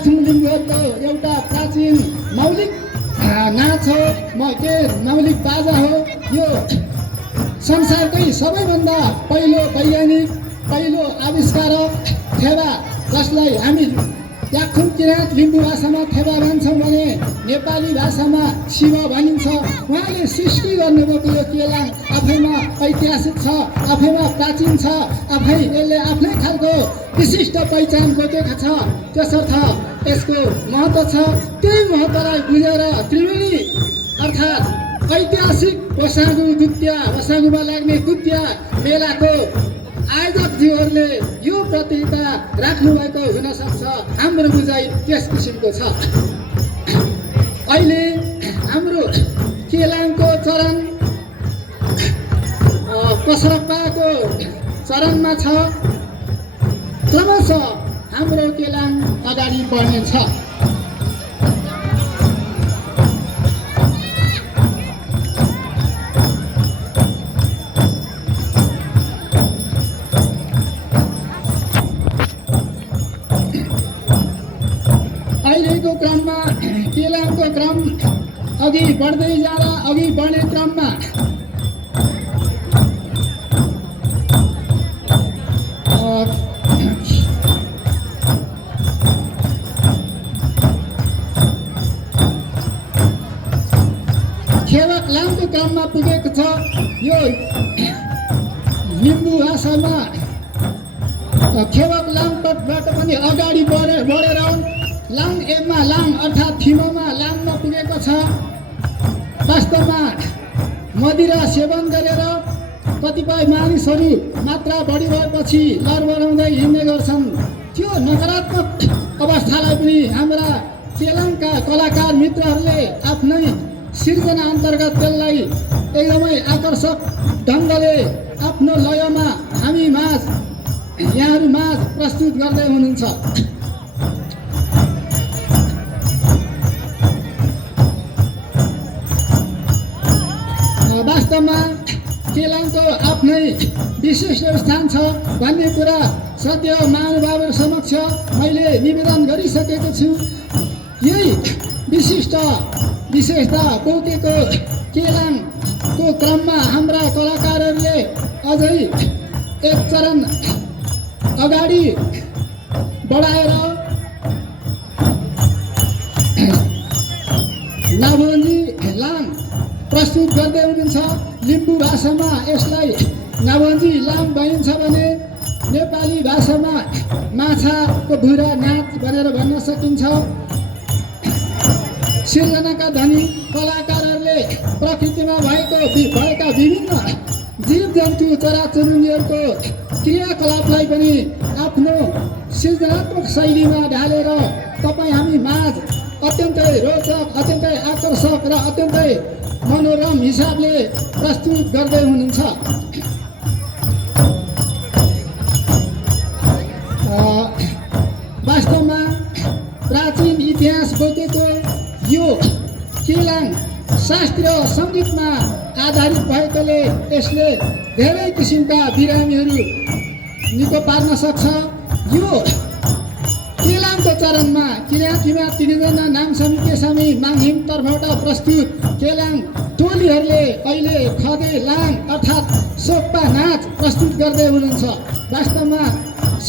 याक्थुङ लिम्बूहरूको एउटा प्राचीन मौलिक नाच हो, मौलिक बाजा हो। यो संसारकै सबैभन्दा पहिलो वैज्ञानिक, पहिलो आविष्कारक थेबा, जसलाई हामी याक्थुङ किराँत लिम्बू भाषामा थेबा भन्छौँ भने नेपाली भाषामा शिव भनिन्छ। उहाँले सृष्टि गर्नुभएको यो केलाङ आफैमा ऐतिहासिक छ, आफैमा प्राचीन छ, आफै यसले आफ्नै खालको विशिष्ट पहिचान बोकेको छ। त्यसर्थ यसको महत्त्व छ। त्यही महत्त्वलाई बुझेर त्रिवेणी अर्थात् ऐतिहासिक वसागुमा लाग्ने दुत्या मेलाको आयोजकज्यूहरूले यो प्रतियोगिता राख्नुभएको हुनसक्छ। हाम्रो बुझाइ त्यस किसिमको छ। अहिले हाम्रो केलाङको चरण कसरप्पाको चरणमा छ। क्रमशः हाम्रो केलाङ अगाडि बढ्नेछ। अहिलेको क्रममा केलाङको क्रम अघि बढ्दै जाँदा अघि बढ्ने क्रममा खेवक लामको क्रममा पुगेको छ। यो लिम्बू भाषामा खेवक लामबाट पनि अगाडि बढेर लाङ एममा लाङ अर्थात् थिमोमा लाङमा पुगेको छ। वास्तवमा मदिरा सेवन गरेर कतिपय मानिसहरू मात्रा बढी भएपछि लर बढाउँदै हिँड्ने गर्छन्। त्यो नकारात्मक अवस्थालाई पनि हाम्रा केलाङका कलाकार मित्रहरूले आफ्नै सिर्जना अन्तर्गत त्यसलाई एकदमै आकर्षक ढङ्गले आफ्नो लयमा हामी माझ यहाँहरू माझ प्रस्तुत गर्दै हुनुहुन्छ। वास्तवमा केलाङको आफ्नै विशिष्ट स्थान छ भन्ने कुरा श्रद्धेय महानुभावहरू समक्ष मैले निवेदन गरिसकेको छु। यही विशेषता बोकेको केलाङको क्रममा हाम्रा कलाकारहरूले अझै एक चरण अगाडि बढाएर नाभोन्जी लाम प्रस्तुत गर्दै हुनुहुन्छ। लिम्बू भाषामा यसलाई नाभोन्जी लाम भनिन्छ भने नेपाली भाषामा माछाको भुरा नाच भनेर भन्न सकिन्छ। सिर्जनाका धनी कलाकारहरूले प्रकृतिमा भएका विभिन्न जीवजन्तु चराचुरुङ्गीहरूको क्रियाकलापलाई पनि आफ्नो सृजनात्मक शैलीमा ढालेर तपाईँ हामी माझ अत्यन्तै रोचक, अत्यन्तै आकर्षक र अत्यन्तै मनोरम हिसाबले प्रस्तुत गर्दै हुनुहुन्छ। वास्तवमा प्राचीन इतिहास बोकेको यो केलाङ शास्त्रीय सङ्गीतमा आधारित भएकोले यसले धेरै किसिमका बिरामीहरू निको पार्न सक्छ। यो केलाङको चरणमा किराँतीमा तिनजना नाम समिति माङहिम तर्फबाट प्रस्तुत केलाङ टोलीहरूले अहिले खदे लाङ अर्थात् सोक्पा नाच प्रस्तुत गर्दै हुनुहुन्छ। वास्तवमा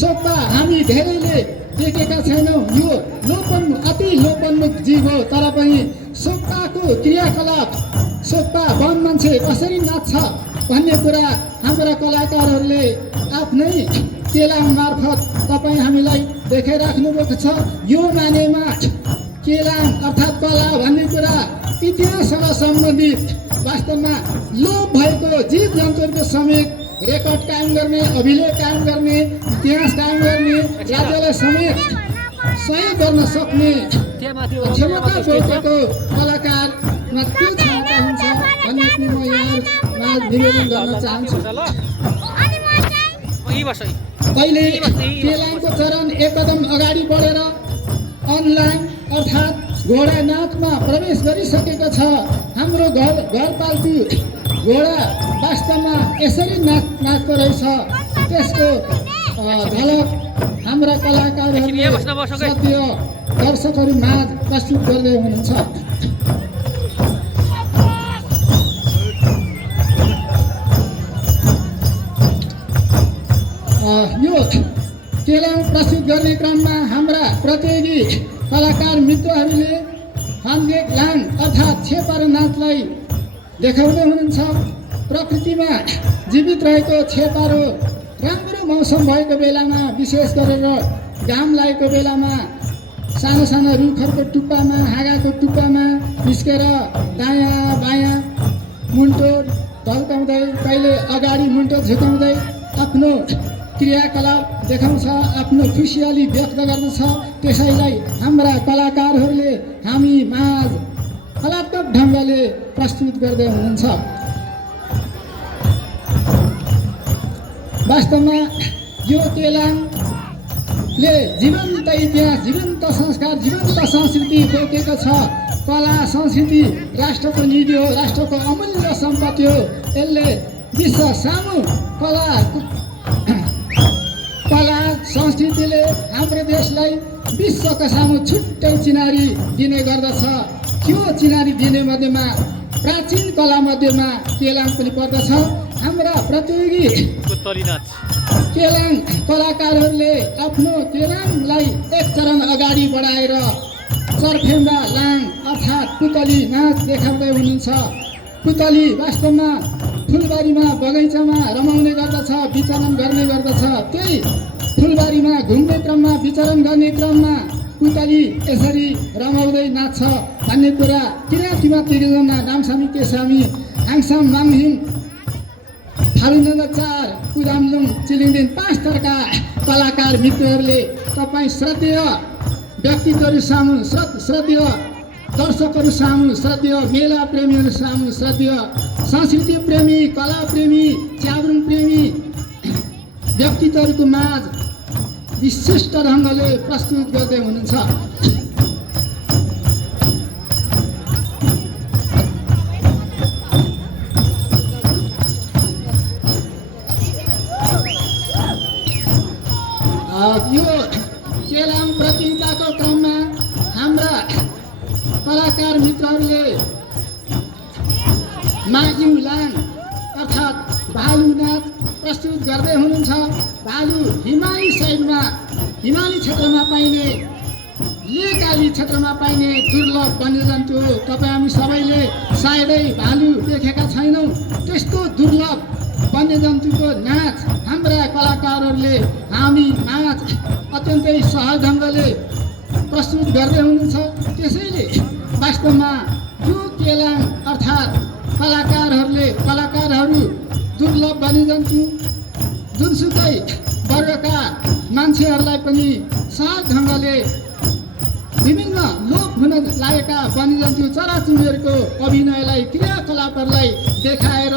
सोक्पा हामी धेरैले देखेका छैनौँ। यो अति लोपन्मुख जीव हो, तर पनि सोक्पाको क्रियाकलाप, सोक्पा वन मान्छे कसरी नाच्छ भन्ने कुरा हाम्रा कलाकारहरूले आफ्नै केलाङ मार्फत तपाईँ हामीलाई देखाइराख्नुभएको छ। यो मानेमा केलाङ अर्थात् कला भन्ने कुरा इतिहाससँग सम्बन्धित वास्तवमा लोप भएको जीव जन्तुहरूको समेत रेकर्ड कायम गर्ने, अभिलेख कायम गर्ने, इतिहास कायम गर्ने, राज्यलाई समेत सहयोग गर्न सक्ने क्षमता बोकेको कलाकारमा त्यो क्षमता हुन्छ भन्ने पनि म यहाँहरूमा निवेदन गर्न चाहन्छु। अहिले केलाङको चरण एक कदम अगाडि बढेर अनलाइन अर्थात् घोडा नाचमा प्रवेश गरिसकेको छ। हाम्रो घरपालतु घोडा वास्तवमा यसरी नाच्दो रहेछ। त्यसको झलक हाम्रा कलाकारहरूले सद्य दर्शकहरू माझ प्रस्तुत गर्दै हुनुहुन्छ। यो केलाङ प्रस्तुत गर्ने क्रममा हाम्रा प्रतियोगी कलाकार मित्रहरूले हान्गेक लाङ अर्थात् छेपारो नाचलाई देखाउँदै हुनुहुन्छ। प्रकृतिमा जीवित रहेको छेपारो राम्रो मौसम भएको बेलामा, विशेष गरेर घाम लागेको बेलामा सानो सानो रुखहरूको टुप्पामा, हाँगाको टुप्पामा निस्केर दायाँ बायाँ मुन्टो ढल्काउँदै, कहिले अगाडि मुन्टो झुकाउँदै आफ्नो क्रियाकलाप देखाउँछ, आफ्नो खुसियाली व्यक्त गर्दछ। त्यसैलाई हाम्रा कलाकारहरूले हामी माझ कलात्मक ढङ्गले प्रस्तुत गर्दै हुनुहुन्छ। वास्तवमा यो केलाङले जीवन्त इतिहास, जीवन्त संस्कार, जीवन्त संस्कृति बोकेको छ। कला संस्कृति राष्ट्रको निधि हो, राष्ट्रको अमूल्य सम्पत्ति हो। यसले विश्व सामु कला संस्कृतिले हाम्रो देशलाई विश्वका सामु छुट्टै चिनारी दिने गर्दछ। त्यो चिनारी दिने मध्येमा प्राचीन कला मध्येमा केलाङ पनि पर्दछ। हाम्रा प्रतियोगी केलाङ कलाकारहरूले आफ्नो केलाङलाई एक चरण अगाडि बढाएर चर्फेम्बा लाङ अर्थात् पुतली नाच देखाउँदै हुनुहुन्छ। पुतली वास्तवमा फुलबारीमा बगैँचामा रमाउने गर्दछ, विचरण गर्ने गर्दछ। त्यही फुलबारीमा घुम्ने क्रममा, विचरण गर्ने क्रममा पुतली यसरी रमाउँदै नाच्छ भन्ने कुरा किराँतीमा तिरजना नामसामी केसामी आङसाम माङहिङ फालुनन्द 4 कुदामलुङ चिलिङदिन 5 थरका कलाकार मित्रहरूले तपाईँ श्रद्धेय व्यक्तित्वहरू सामु, श्रद्धेय दर्शकहरू सामु, श्रद्धेय मेला प्रेमीहरू सामु, श्रद्धेय संस्कृति प्रेमी, कला प्रेमी, च्याब्रुङ प्रेमी व्यक्तित्वहरूको माझ विशिष्ट ढङ्गले प्रस्तुत गर्दै हुनुहुन्छ। यो केलाङ प्रतियोगिताको क्रममा हाम्रा कलाकार मित्रहरूले माग्यु लाङ अर्थात् भालु नाच प्रस्तुत गर्दै हुनुहुन्छ। भालु हिमाली साइडमा, हिमाली क्षेत्रमा पाइने, लेकाली क्षेत्रमा पाइने दुर्लभ वन्यजन्तु हो। तपाईँ हामी सबैले सायदै भालु देखेका छैनौँ। त्यस्तो दुर्लभ वन्यजन्तुको नाच हाम्रा कलाकारहरूले हामी नाच अत्यन्तै सहज ढङ्गले प्रस्तुत गर्दै हुनुहुन्छ। त्यसैले वास्तवमा यो केलाङ अर्थात् कलाकारहरू दुर्लभ वन्यजन्तु जुनसुकै वर्गका मान्छेहरूलाई पनि सहज ढङ्गले विभिन्न लोप हुन लागेका वन्यजन्तु चराचुरुङ्गीहरूको अभिनयलाई, क्रियाकलापहरूलाई देखाएर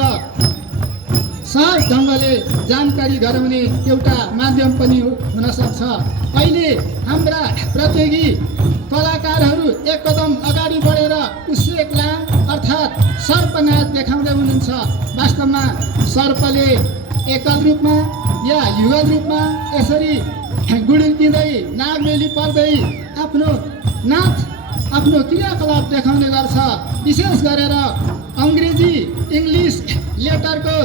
सहज ढङ्गले जानकारी गराउने एउटा माध्यम पनि हुन सक्छ। अहिले हाम्रा प्रतियोगी कलाकारहरू एक कदम अगाडि बढेर उस्रेक लाङ अर्थात् सर्पनाच देखाउँदै हुनुहुन्छ। वास्तवमा सर्पले एकल रूपमा या युगल रूपमा यसरी गुडिर्किँदै नागबेली पर्दै आफ्नो नाच, आफ्नो क्रियाकलाप देखाउने गर्छ। विशेष गरेर अङ्ग्रेजी इङ्ग्लिस लेटरको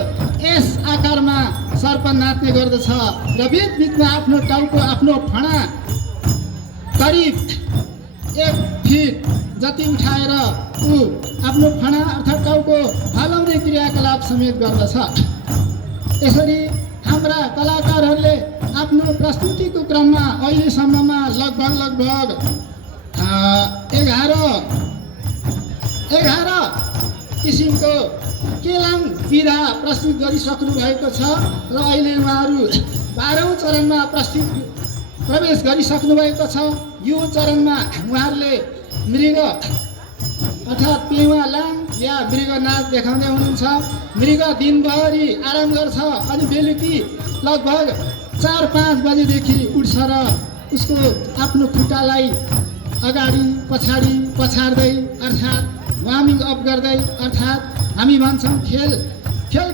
एस आकारमा सर्प नाच्ने गर्दछ र बिचबिचमा आफ्नो टाउको, आफ्नो फणा करिब 1 फिट जति उठाएर ऊ आफ्नो फणा अर्थात् टाउको हलाउने क्रियाकलाप समेत गर्दछ। यसरी हाम्रा कलाकारहरूले आफ्नो प्रस्तुतिको क्रममा अहिलेसम्ममा लगभग 11 किसिमको केलाङ विधा प्रस्तुत गरिसक्नु भएको छ र अहिले उहाँहरू 12औं चरणमा प्रवेश गरिसक्नु भएको छ। यो चरणमा उहाँहरूले मृग अर्थात् पेवा लाङ या मृग नाच देखाउँदै हुनुहुन्छ। मृग दिनभरि आराम गर्छ अनि बेलुकी लगभग 4-5 बजेदेखि उठ्छ र उसको आफ्नो खुट्टालाई अगाडि पछाडि पछार्दै अर्थात् वार्मिङ अप गर्दै अर्थात् हामी भन्छौँ खेल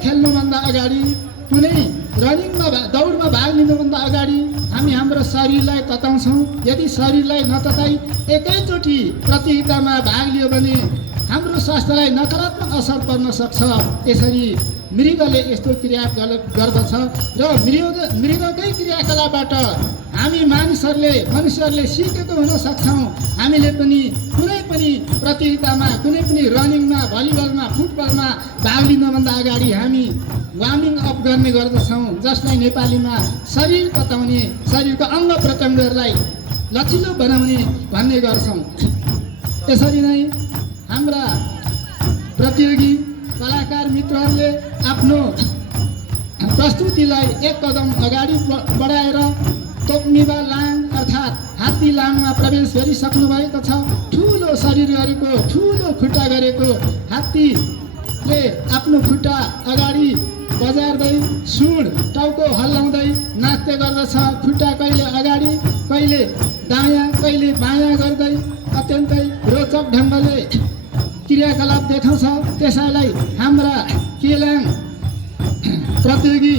खेल्नुभन्दा अगाडि कुनै दौडमा भाग लिनुभन्दा अगाडि हामी हाम्रो शरीरलाई तताउँछौँ। यदि शरीरलाई नतताई एकैचोटि प्रतियोगितामा भाग लियो भने हाम्रो स्वास्थ्यलाई नकारात्मक असर पर्न सक्छ। यसरी मृगले यस्तो क्रियाकलाप गर्दछ र मृगकै क्रियाकलापबाट हामी मनुष्यहरूले सिकेको हुन सक्छौँ। हामीले पनि कुनै पनि प्रतियोगितामा, कुनै पनि रनिङमा, भलिबलमा, फुटबलमा भाग लिनुभन्दा अगाडि हामी वार्मिङ अप गर्ने गर्दछौँ, जसलाई नेपालीमा शरीर तताउने, शरीरको अङ्ग प्रत्यङ्गहरूलाई लचिलो बनाउने भन्ने गर्छौँ। यसरी नै हाम्रा प्रतियोगी कलाकार मित्रहरूले आफ्नो प्रस्तुतिलाई एक कदम अगाडि बढाएर तोक्मिबा लाङ अर्थात् हात्ती लाङमा प्रवेश गरिसक्नु भएको छ। ठुलो शरीर गरेको, ठुलो खुट्टा गरेको हात्तीले आफ्नो खुट्टा अगाडि बजार्दै सुँड टाउको हल्लाउँदै नाच्दै गर्दछ। खुट्टा कहिले अगाडि, कहिले दायाँ, कहिले बायाँ गर्दै अत्यन्तै रोचक ढङ्गले क्रियाकलाप देखाउँछ। त्यसैलाई हाम्रा केलाङ प्रतियोगी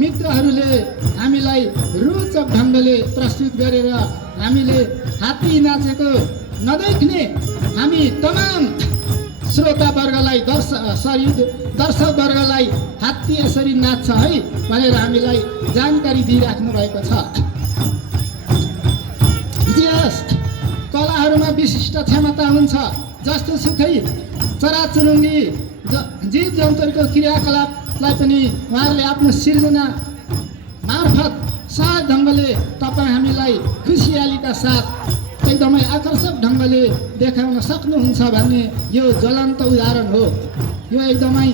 मित्रहरूले हामीलाई रोचक ढङ्गले प्रस्तुत गरेर हामीले हात्ती नाचेको नदेख्ने हामी तमाम श्रोतावर्गलाई, दर्शक वर्गलाई हात्ती यसरी नाच्छ है भनेर हामीलाई जानकारी दिइराख्नु भएको छ। इतिहास कलाहरूमा विशिष्ट क्षमता हुन्छ। जस्तो सुकै चराचुरुङ्गी जीव जन्तुको क्रियाकलापलाई पनि उहाँहरूले आफ्नो सिर्जना मार्फत सहज ढङ्गले तपाईँ हामीलाई खुसियालीका साथ एकदमै आकर्षक ढङ्गले देखाउन सक्नुहुन्छ भन्ने यो ज्वलन्त उदाहरण हो। यो एकदमै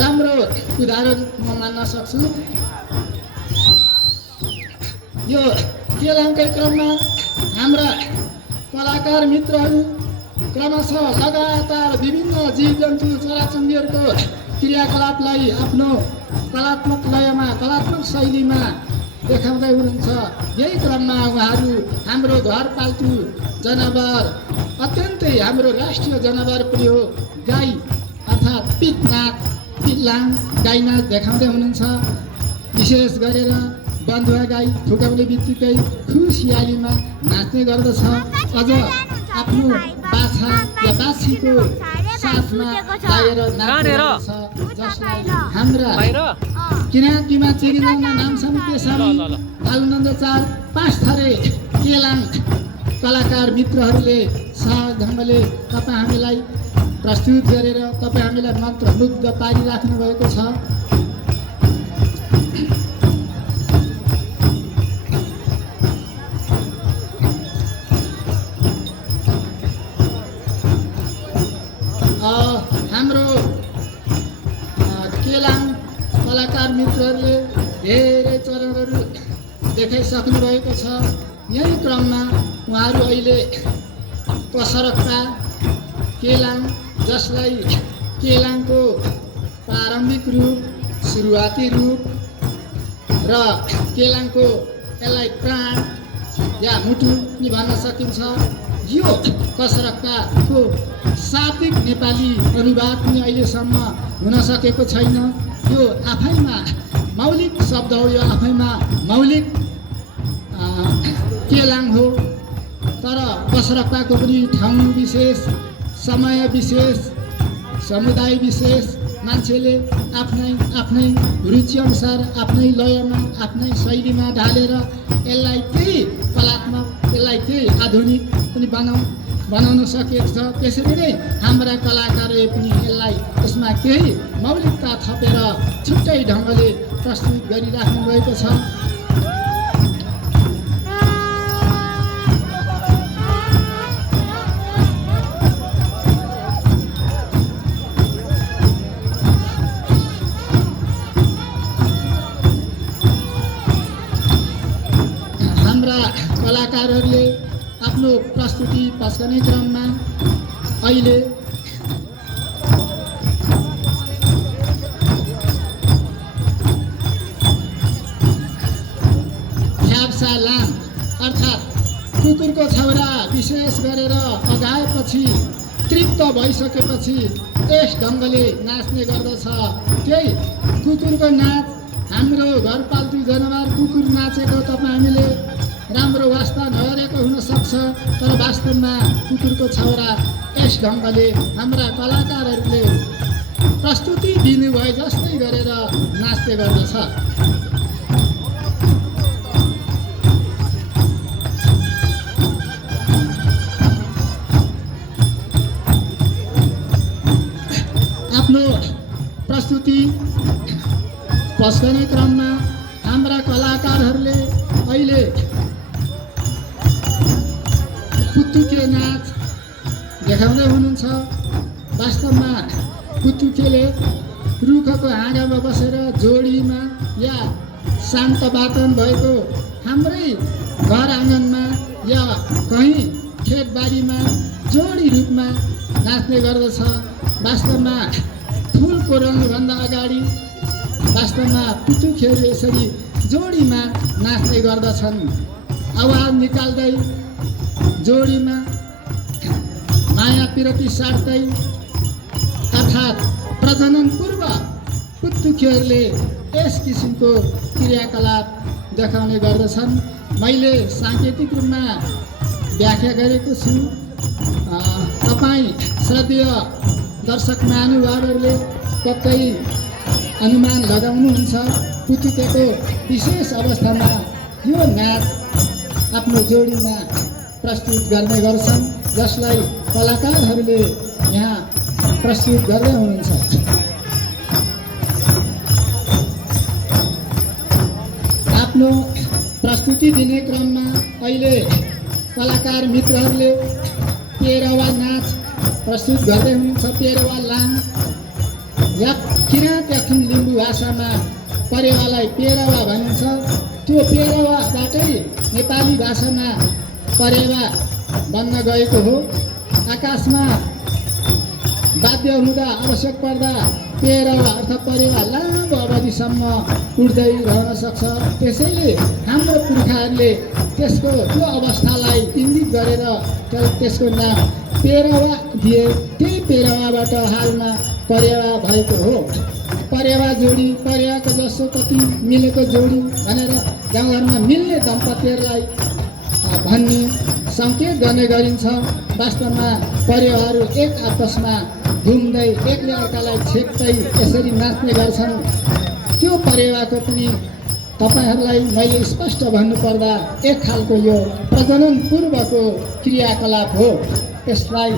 राम्रो उदाहरण म मान्न सक्छु। यो केलाङकै क्रममा हाम्रा कलाकार मित्रहरू क्रमशः लगातार विभिन्न जीव जन्तु चराचुरुङ्गीहरूको क्रियाकलापलाई आफ्नो कलात्मक लयमा, कलात्मक शैलीमा देखाउँदै हुनुहुन्छ। यही क्रममा उहाँहरू हाम्रो घरपालतु जनावर, अत्यन्तै हाम्रो राष्ट्रिय जनावर पनि हो गाई अर्थात् पितलाङ गाईनाच देखाउँदै हुनुहुन्छ। विशेष गरेर बन्धुवा गाई ठुकाउने बित्तिकै खुसियालीमा नाच्ने गर्दछ। अझ आफ्नो बाछा या बाछीको साथमा लागेर नाच्ने गर्दछ, जसलाई हाम्रा किराँतीमा चिरिँदैन नाम छन्। त्यसरी बालनन्द 4-5 थरे केलाङ कलाकार मित्रहरूले सहज ढङ्गले तपाईँ हामीलाई प्रस्तुत गरेर तपाईँ हामीलाई मन्त्रमुग्ध पारिराख्नु भएको छ। हाम्रो केलाङ कलाकार मित्रहरूले धेरै चरणहरू देखाइसक्नु भएको छ। यही क्रममा उहाँहरू अहिले कसरक्का केलाङ, जसलाई केलाङको प्रारम्भिक रूप, सुरुवाती रूप र केलाङको यसलाई प्राण या मुटु पनि भन्न सकिन्छ। यो कसरक्काको शाब्दिक नेपाली अनुवाद पनि अहिलेसम्म हुन सकेको छैन। यो आफैमा मौलिक शब्द हो, यो आफैमा मौलिक केलाङ हो। तर कसरक्काको पनि ठाउँ विशेष, समय विशेष, समुदाय विशेष, मान्छेले आफ्नै रुचिअनुसार आफ्नै लयमा, आफ्नै शैलीमा ढालेर यसलाई केही कलात्मक, यसलाई केही आधुनिक पनि बनाउन सकेको छ। त्यसरी नै हाम्रा कलाकारले पनि यसमा केही मौलिकता थपेर छुट्टै ढङ्गले प्रस्तुत गरिराख्नु भएको छ। हाम्रा कलाकारहरूले आफ्नो प्रस्तुति पस्कने क्रममा अहिले ख्याप्सा लाम अर्थात् कुकुरको छौरा विशेष गरेर अगाएपछि तृप्त भइसकेपछि यस ढङ्गले नाच्ने गर्दछ। त्यही कुकुरको नाच, हाम्रो घरपालतु जनावर कुकुर नाचेको हामीले राम्रो वास्ता नगरेको हुनसक्छ, तर वास्तवमा कुकुरको छाउरा यस ढङ्गले हाम्रा कलाकारहरूले प्रस्तुति दिनुभए जस्तै गरेर नाच्ने गर्दछ। आफ्नो प्रस्तुति पस्कने क्रममा हाम्रा कलाकारहरूले अहिले पुतुके नाच देखाउँदै हुनुहुन्छ। वास्तवमा पुतुकेले रुखको हाँगामा बसेर जोडीमा या शान्त वातावरण भएको हाम्रै घर आँगनमा या कहीँ खेतबारीमा जोडी रूपमा नाच्ने गर्दछ। वास्तवमा फुलको रङभन्दा अगाडि वास्तवमा पुतुकेहरू यसरी जोडीमा नाच्ने गर्दछन्। आवाज निकाल्दै जोडीमा माया पिरती साट्दै अर्थात् प्रजनन पूर्व पुतुकेहरूले यस किसिमको क्रियाकलाप देखाउने गर्दछन्। मैले साङ्केतिक रूपमा व्याख्या गरेको छु। तपाईँ श्रद्धेय दर्शक महानुभावहरूले पक्कै अनुमान लगाउनुहुन्छ पुतुकेको विशेष अवस्थामा यो नाच आफ्नो जोडीमा प्रस्तुत गर्ने गर्छन्, जसलाई कलाकारहरूले यहाँ प्रस्तुत गर्दै हुनुहुन्छ। आफ्नो प्रस्तुति दिने क्रममा अहिले कलाकार मित्रहरूले पेरवा नाच प्रस्तुत गर्दै हुनुहुन्छ। पेरवा लाङ या किराँत याखिन लिम्बू भाषामा परेवालाई पेरवा भनिन्छ। त्यो पेरवाबाटै नेपाली भाषामा परेवा बन्न गएको हो। आकाशमा बाध्य हुँदा आवश्यक पर्दा पेरवा अर्थात् परेवा लामो अवधिसम्म उड्दै रहन सक्छ। त्यसैले हाम्रो पुर्खाहरूले त्यो अवस्थालाई इङ्गित गरेर त्यसको नाम पेरवा दिए। त्यही पेरवाबाट हालमा परेवा भएको हो। परेवा जोडी, परेवाको जसो कति मिलेको जोडी भनेर गाउँघरमा मिल्ने दम्पतीहरूलाई भन्ने सङ्केत गर्ने गरिन्छ। वास्तवमा परेवाहरू एक आपसमा घुम्दै एकले अर्कालाई छेक्दै यसरी नाच्ने गर्छन्। त्यो परेवाको पनि तपाईहरूलाई मैले स्पष्ट भन्नुपर्दा एक खालको यो प्रजनन पूर्वको क्रियाकलाप हो। यसलाई